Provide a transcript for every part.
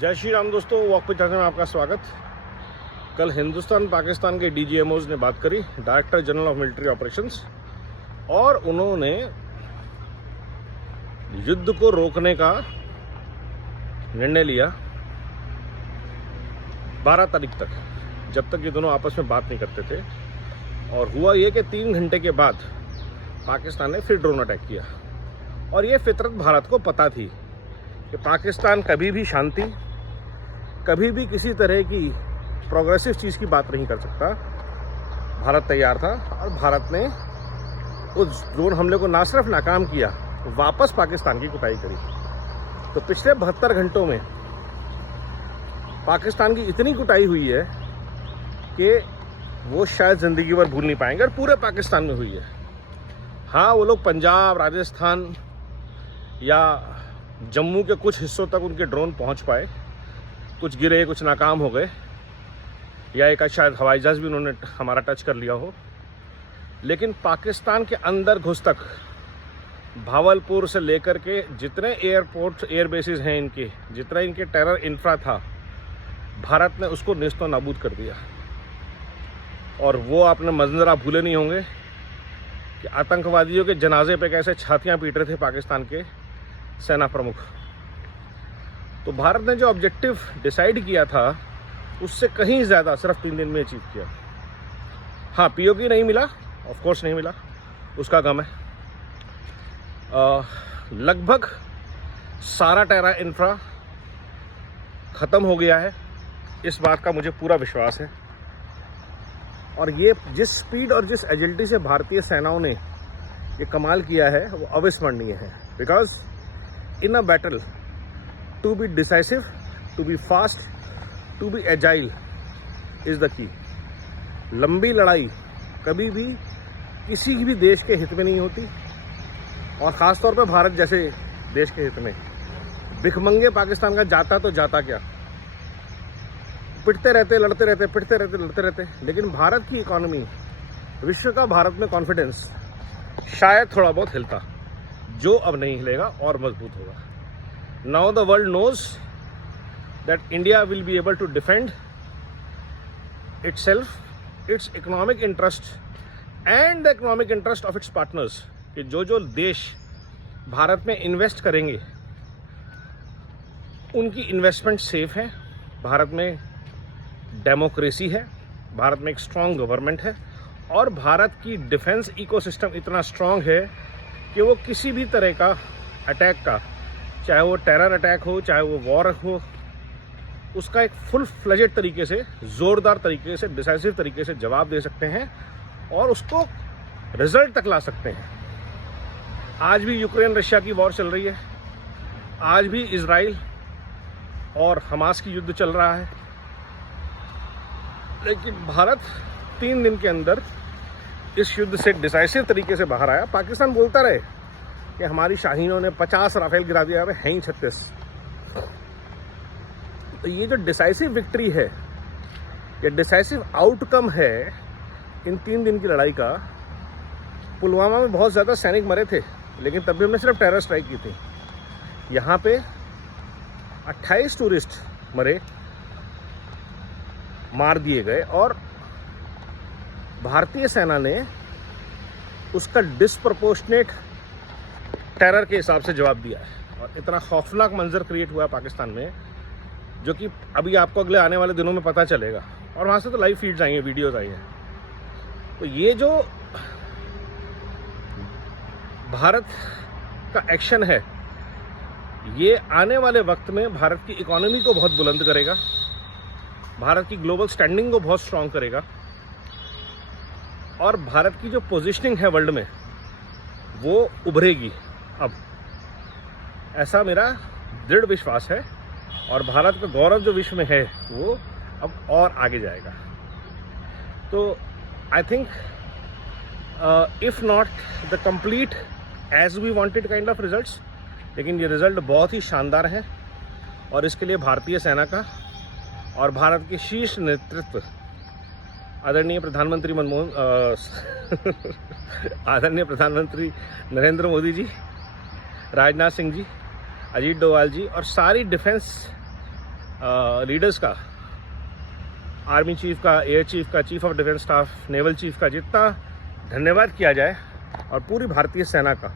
जय श्री राम दोस्तों, वॉक पे चर्चा में आपका स्वागत। कल हिंदुस्तान पाकिस्तान के डीजीएमओज ने बात करी, director general of military operations, और उन्होंने युद्ध को रोकने का निर्णय लिया 12 तारीख तक, जब तक ये दोनों आपस में बात नहीं करते थे। और हुआ ये कि 3 घंटे के बाद पाकिस्तान ने फिर ड्रोन अटैक किया। और ये फितरत भारत को पता थी कि पाकिस्तान कभी भी शांति, कभी भी किसी तरह की प्रोग्रेसिव चीज़ की बात नहीं कर सकता। भारत तैयार था और भारत ने उस ड्रोन हमले को ना सिर्फ नाकाम किया, वापस पाकिस्तान की कुटाई करी। तो पिछले 72 घंटों में पाकिस्तान की इतनी कुटाई हुई है कि वो शायद ज़िंदगी भर भूल नहीं पाएंगे, और पूरे पाकिस्तान में हुई है। हाँ, वो लोग पंजाब, राजस्थान या जम्मू के कुछ हिस्सों तक उनके ड्रोन पहुंच पाए, कुछ गिरे, कुछ नाकाम हो गए, या एक शायद हवाई जहाज़ भी उन्होंने हमारा टच कर लिया हो। लेकिन पाकिस्तान के अंदर घुस तक भावलपुर से लेकर के जितने एयरपोर्ट, एयर बेसिस हैं इनके, जितना इनके टेरर इंफ्रा था, भारत ने उसको नेस्तो नाबूद कर दिया। और वो आपने मंजर आप भूले नहीं होंगे कि आतंकवादियों के जनाजे पे कैसे छातियां पीट रहे थे पाकिस्तान के सेना प्रमुख। तो भारत ने जो ऑब्जेक्टिव डिसाइड किया था उससे कहीं ज़्यादा सिर्फ 3 दिन में अचीव किया। हाँ, पीओके नहीं मिला, ऑफ कोर्स नहीं मिला, उसका गम है। लगभग सारा टेरा इंफ्रा ख़त्म हो गया है, इस बात का मुझे पूरा विश्वास है। और ये जिस स्पीड और जिस एजिलिटी से भारतीय सेनाओं ने ये कमाल किया है वो अविस्मरणीय है। Because in a battle to be decisive, to be fast, to be agile is the key. लंबी लड़ाई कभी भी किसी भी देश के हित में नहीं होती, और ख़ास तौर पर भारत जैसे देश के हित में। भिखमंगे पाकिस्तान का जाता तो जाता क्या, पिटते रहते, लड़ते रहते, पिटते रहते, लड़ते रहते। लेकिन भारत की इकोनॉमी, विश्व का भारत में कॉन्फिडेंस शायद थोड़ा बहुत हिलता, जो अब नहीं हिलेगा और मजबूत होगा। Now the world knows that India will be able to defend itself, its economic interest and the economic interest of its partners। कि जो देश भारत में इन्वेस्ट करेंगे उनकी इन्वेस्टमेंट सेफ है, भारत में डेमोक्रेसी है, भारत में एक स्ट्रॉन्ग गवर्नमेंट है, और भारत की डिफेंस इकोसिस्टम इतना स्ट्रॉन्ग है कि वो किसी भी तरह का अटैक का, चाहे वो टेरर अटैक हो, चाहे वो वॉर हो, उसका एक फुल फ्लेजेड तरीके से, ज़ोरदार तरीके से, डिसाइसिव तरीके से जवाब दे सकते हैं और उसको रिजल्ट तक ला सकते हैं। आज भी यूक्रेन रशिया की वॉर चल रही है, आज भी इजराइल और हमास की युद्ध चल रहा है, लेकिन भारत 3 दिन के अंदर इस युद्ध से डिसाइसिव तरीके से बाहर आया। पाकिस्तान बोलता रहे कि हमारी शाहीनों ने 50 राफेल गिरा दिया, है ही 36। तो ये जो डिसाइसिव विक्ट्री है, ये डिसाइसिव आउटकम है इन 3 दिन की लड़ाई का। पुलवामा में बहुत ज़्यादा सैनिक मरे थे, लेकिन तब भी हमने सिर्फ टेरर स्ट्राइक की थी। यहाँ पे 28 टूरिस्ट मरे, मार दिए गए, और भारतीय सेना ने उसका डिस्प्रपोर्शनेट टेरर के हिसाब से जवाब दिया है। और इतना खौफनाक मंजर क्रिएट हुआ है पाकिस्तान में, जो कि अभी आपको अगले आने वाले दिनों में पता चलेगा, और वहाँ से तो लाइव फीड्स आई हैं, वीडियोज़ आई हैं। तो ये जो भारत का एक्शन है, ये आने वाले वक्त में भारत की इकोनॉमी को बहुत बुलंद करेगा, भारत की ग्लोबल स्टैंडिंग को बहुत स्ट्रॉन्ग करेगा, और भारत की जो पोजीशनिंग है वर्ल्ड में वो उभरेगी। अब ऐसा मेरा दृढ़ विश्वास है, और भारत का गौरव जो विश्व में है वो अब और आगे जाएगा। तो I think if not the complete as we wanted kind of results, लेकिन ये रिजल्ट बहुत ही शानदार है, और इसके लिए भारतीय सेना का और भारत के शीर्ष नेतृत्व आदरणीय प्रधानमंत्री आदरणीय प्रधानमंत्री नरेंद्र मोदी जी, राजनाथ सिंह जी, अजीत डोवाल जी और सारी डिफेंस लीडर्स का, आर्मी चीफ का, एयर चीफ का, chief of defence staff, naval chief का जितना धन्यवाद किया जाए, और पूरी भारतीय सेना का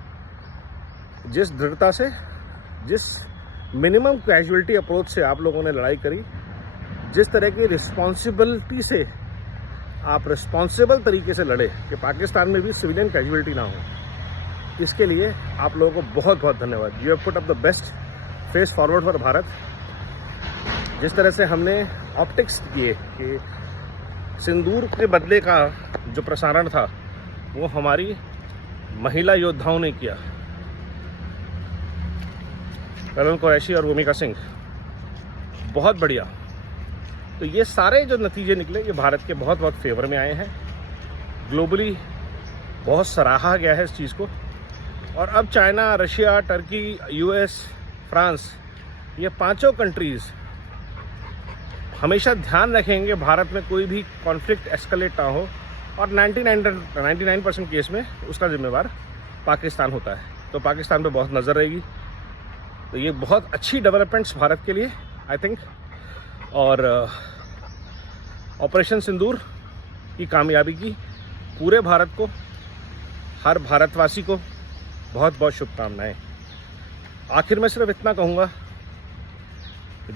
जिस दृढ़ता से, जिस मिनिमम कैजुअलिटी अप्रोच से आप लोगों ने लड़ाई करी, जिस तरह की रिस्पॉन्सिबिलिटी से आप रिस्पॉन्सिबल तरीके से लड़े कि पाकिस्तान में भी सिविलियन कैजुअलिटी ना हो, इसके लिए आप लोगों को बहुत बहुत धन्यवाद। You have put up the best face forward for Bharat. जिस तरह से हमने ऑप्टिक्स किए कि सिंदूर के बदले का जो प्रसारण था वो हमारी महिला योद्धाओं ने किया, करण कुरैशी और भूमिका सिंह, बहुत बढ़िया। तो ये सारे जो नतीजे निकले ये भारत के बहुत बहुत फेवर में आए हैं, ग्लोबली बहुत सराहा गया है इस चीज़ को। और अब China, Russia, Turkey, US, France, ये पांचों कंट्रीज़ हमेशा ध्यान रखेंगे भारत में कोई भी कॉन्फ्लिक्ट एस्केलेट ना हो, और 99% केस में उसका जिम्मेवार पाकिस्तान होता है। तो पाकिस्तान पे बहुत नज़र रहेगी। तो ये बहुत अच्छी डेवलपमेंट्स भारत के लिए आई थिंक। और ऑपरेशन सिंदूर की कामयाबी की पूरे भारत को, हर भारतवासी को बहुत बहुत शुभकामनाएं। आखिर में सिर्फ इतना कहूँगा,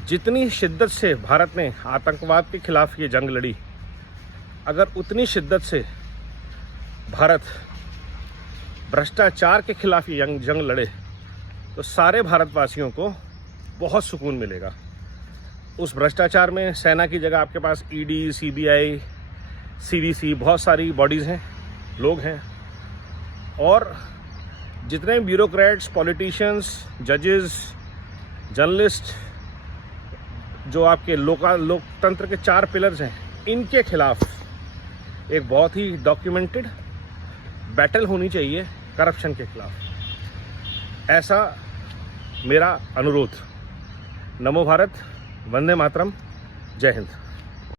जितनी शिद्दत से भारत ने आतंकवाद के खिलाफ ये जंग लड़ी, अगर उतनी शिद्दत से भारत भ्रष्टाचार के खिलाफ ये जंग लड़े तो सारे भारतवासियों को बहुत सुकून मिलेगा। उस भ्रष्टाचार में सेना की जगह आपके पास ईडी, सीबीआई, सीवीसी, बहुत सारी बॉडीज़ हैं, लोग हैं, और जितने ब्यूरोक्रेट्स, पॉलिटिशियंस, जजेस, जर्नलिस्ट, जो आपके लोकतंत्र के 4 पिलर्स हैं, इनके खिलाफ एक बहुत ही डॉक्यूमेंटेड बैटल होनी चाहिए करप्शन के खिलाफ। ऐसा मेरा अनुरोध। नमो भारत, वंदे मातरम, जय हिंद।